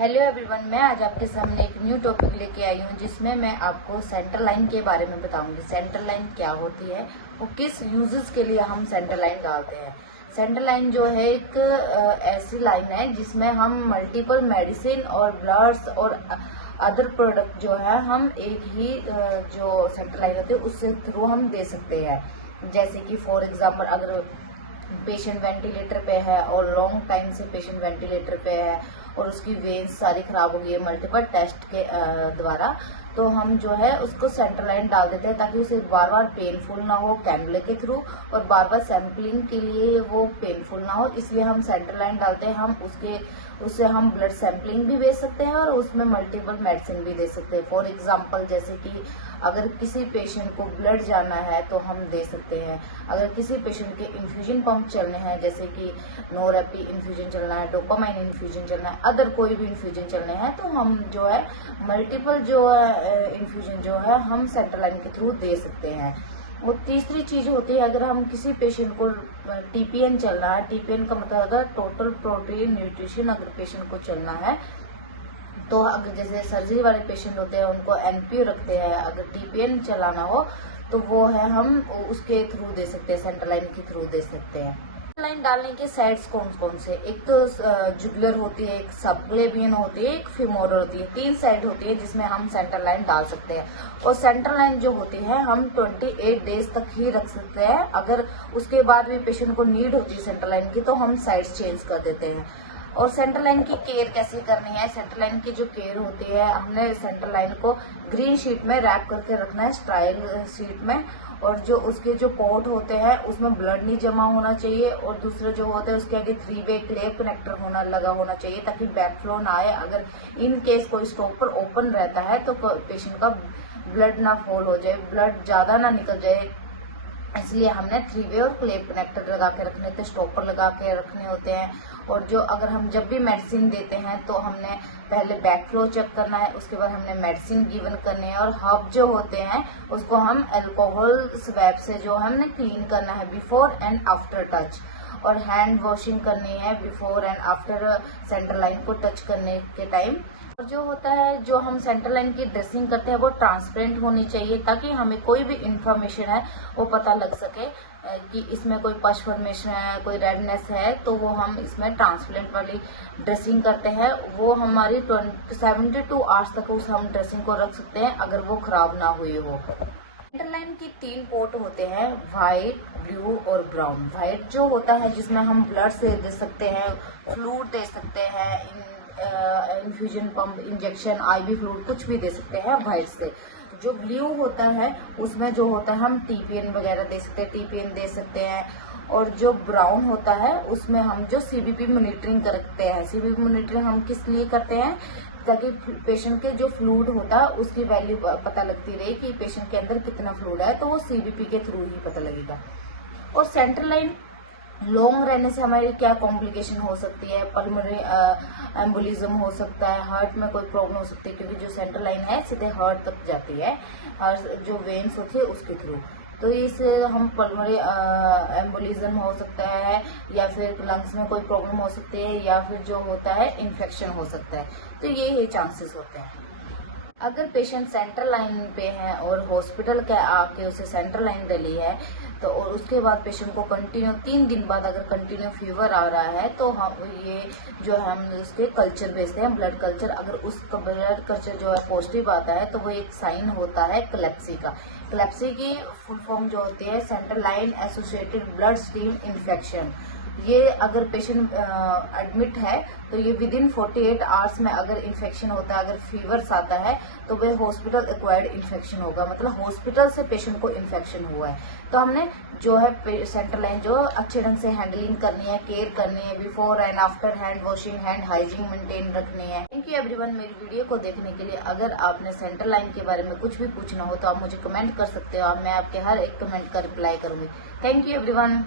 Hello everyone, मैं आज आपके सामने एक न्यू टॉपिक लेके आई हूँ जिसमें मैं आपको सेंटर लाइन के बारे में बताऊंगी। सेंटर लाइन क्या होती है और किस यूजेस के लिए हम सेंटर लाइन डालते हैं। सेंटर लाइन जो है एक ऐसी लाइन है जिसमें हम मल्टीपल मेडिसिन और ब्लड्स और अदर प्रोडक्ट जो है हम एक ही जो सेंटर लाइन होती है उससे थ्रू हम दे सकते हैं। जैसे कि फॉर एग्जाम्पल, अगर पेशेंट वेंटिलेटर पे है और लॉन्ग टाइम से पेशेंट वेंटिलेटर पे है और उसकी वेन्स सारी खराब हो गई है मल्टीपल टेस्ट के द्वारा, तो हम जो है उसको सेंटर लाइन डाल देते हैं ताकि उसे बार बार पेनफुल ना हो कैनुले के थ्रू, और बार बार सैंपलिंग के लिए वो पेनफुल ना हो, इसलिए हम सेंटर लाइन डालते हैं। हम उससे हम ब्लड सैंपलिंग भी भेज सकते हैं और उसमें मल्टीपल मेडिसिन भी दे सकते हैं। फॉर एग्जाम्पल, जैसे कि अगर किसी पेशेंट को ब्लड जाना है तो हम दे सकते हैं। अगर किसी पेशेंट के इन्फ्यूजन पंप चलने हैं, जैसे कि नोरेपी इन्फ्यूजन चलना है, डोपामाइन इन्फ्यूजन चलना है, अदर कोई भी इन्फ्यूजन चलने हैं, तो हम जो है मल्टीपल जो इन्फ्यूजन जो है हम सेंटर लाइन के थ्रू दे सकते हैं। और तीसरी चीज होती है, अगर हम किसी पेशेंट को टीपीएन चलना है, टीपीएन का मतलब होता है टोटल प्रोटीन न्यूट्रिशन, अगर पेशेंट को चलना है तो अगर जैसे सर्जरी वाले पेशेंट होते हैं उनको एनपीओ रखते हैं, अगर टीपीएन चलाना हो तो वो है हम उसके थ्रू दे सकते हैं, सेंटर लाइन के थ्रू दे सकते हैं। लाइन डालने के साइड्स कौन कौन से, एक तो जुगुलर होती है, एक सबक्लेवियन होती है, एक फीमोरल होती है। 3 साइड होती है जिसमें हम सेंटर लाइन डाल सकते हैं। और सेंटर लाइन जो होती है हम 28 डेज तक ही रख सकते हैं। अगर उसके बाद भी पेशेंट को नीड होती है सेंटर लाइन की तो हम साइड्स चेंज कर देते हैं। और सेंटर लाइन की केयर कैसे करनी है, सेंटर लाइन की जो केयर होती है, हमने सेंटर लाइन को ग्रीन शीट में रैप करके रखना है, स्ट्राइल शीट में। और जो उसके जो पोर्ट होते हैं उसमें ब्लड नहीं जमा होना चाहिए, और दूसरा जो होता है उसके आगे 3-वे क्लेप कनेक्टर लगा होना चाहिए ताकि बैक फ्लो ना आए। अगर इन केस कोई स्टॉपर ओपन रहता है तो पेशेंट का ब्लड ना फॉल हो जाए, ब्लड ज्यादा ना निकल जाए, इसलिए हमने 3-वे और क्लेप कनेक्टर लगा के रखने थे, स्टॉपर लगा के रखने होते हैं। और जो अगर हम जब भी मेडिसिन देते हैं तो हमने पहले बैक फ्लो चेक करना है, उसके बाद हमने मेडिसिन गिवन करने हैं, और हब जो होते हैं उसको हम अल्कोहल स्वैब से जो हमने क्लीन करना है बिफोर एंड आफ्टर टच, और हैंड वॉशिंग करनी है before and after centre line को टच करने के टाइम। और जो होता है, जो हम सेंटर लाइन की ड्रेसिंग करते हैं वो ट्रांसपेरेंट होनी चाहिए ताकि हमें कोई भी इंफॉर्मेशन है वो पता लग सके कि इसमें कोई पश फॉर्मेशन है, कोई रेडनेस है, तो वो हम इसमें ट्रांसपेरेंट वाली ड्रेसिंग करते हैं। वो हमारी 72 आवर्स तक उस हम ड्रेसिंग को रख सकते हैं अगर वो खराब ना हुई हो। सेंटर लाइन की 3 पोर्ट होते हैं, व्हाइट, ब्लू और ब्राउन। व्हाइट जो होता है जिसमें हम ब्लड से दे सकते हैं, फ्लूइड दे सकते हैं, infusion pump, injection, IV fluid, कुछ भी दे सकते हैं व्हाइट से। जो ब्लू होता है उसमें जो होता है हम टीपीएन वगैरह दे सकते हैं, टीपीएन दे सकते हैं। और जो ब्राउन होता है उसमें हम जो सीबीपी मॉनिटरिंग करते हैं, सीबीपी मॉनिटरिंग हम किस लिए करते हैं, ताकि पेशेंट के जो फ्लूइड होता है उसकी वैल्यू पता लगती रहे कि पेशेंट के अंदर कितना फ्लूइड है, तो वो सीबीपी के थ्रू ही पता लगेगा। और सेंटर लाइन लॉन्ग रहने से हमारी क्या कॉम्प्लिकेशन हो सकती है, पल्मोनरी एम्बोलिज्म हो सकता है, हार्ट में कोई प्रॉब्लम हो सकती है, क्योंकि जो सेंटर लाइन है सीधे हार्ट तक जाती है, जो वेन्स होती है उसके थ्रू। तो इससे हम पल्मोनरी एम्बोलिज्म हो सकता है, या फिर लंग्स में कोई प्रॉब्लम हो सकती है, या फिर जो होता है इन्फेक्शन हो सकता है। तो ये चांसेस होते हैं। अगर पेशेंट सेंटर लाइन पे है और हॉस्पिटल के आके उसे सेंटर लाइन डली है, तो और उसके बाद पेशेंट को कंटिन्यू 3 दिन बाद अगर कंटिन्यू फीवर आ रहा है तो हम ये जो है हम उसके कल्चर भेजते हैं, ब्लड कल्चर। अगर उसका ब्लड कल्चर जो है पॉजिटिव आता है तो वो एक साइन होता है क्लेप्सी का। क्लेप्सी की फुल फॉर्म जो होती है centre line associated blood stream infection. ये अगर पेशेंट एडमिट है तो ये विद इन 48 आवर्स में अगर इन्फेक्शन होता है, अगर फीवर्स आता है तो वह हॉस्पिटल एक्वायर्ड इन्फेक्शन होगा, मतलब हॉस्पिटल से पेशेंट को इन्फेक्शन हुआ है। तो हमने जो है सेंटर लाइन जो अच्छे ढंग से हैंडलिंग करनी है, केयर करनी है, before and after hand washing, hand hygiene maintain रखनी है। थैंक यू एवरीवन मेरी वीडियो को देखने के लिए। अगर आपने सेंटर लाइन के बारे में कुछ भी पूछना हो तो आप मुझे कमेंट कर सकते हो, मैं आपके हर एक कमेंट का रिप्लाई करूंगी। Thank you everyone.